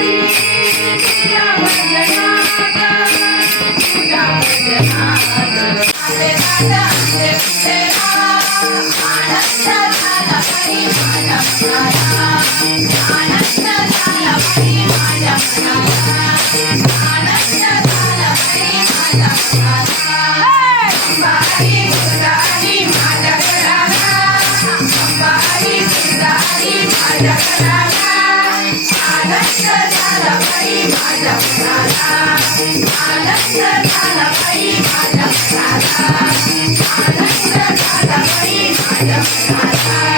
Hari Hari आप्साला अप्साला अम्र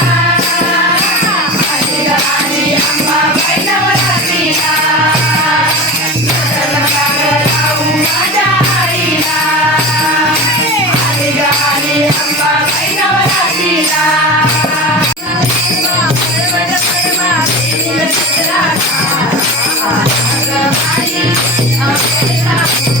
Hey, Thank you.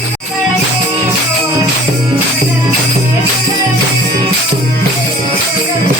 Yeah.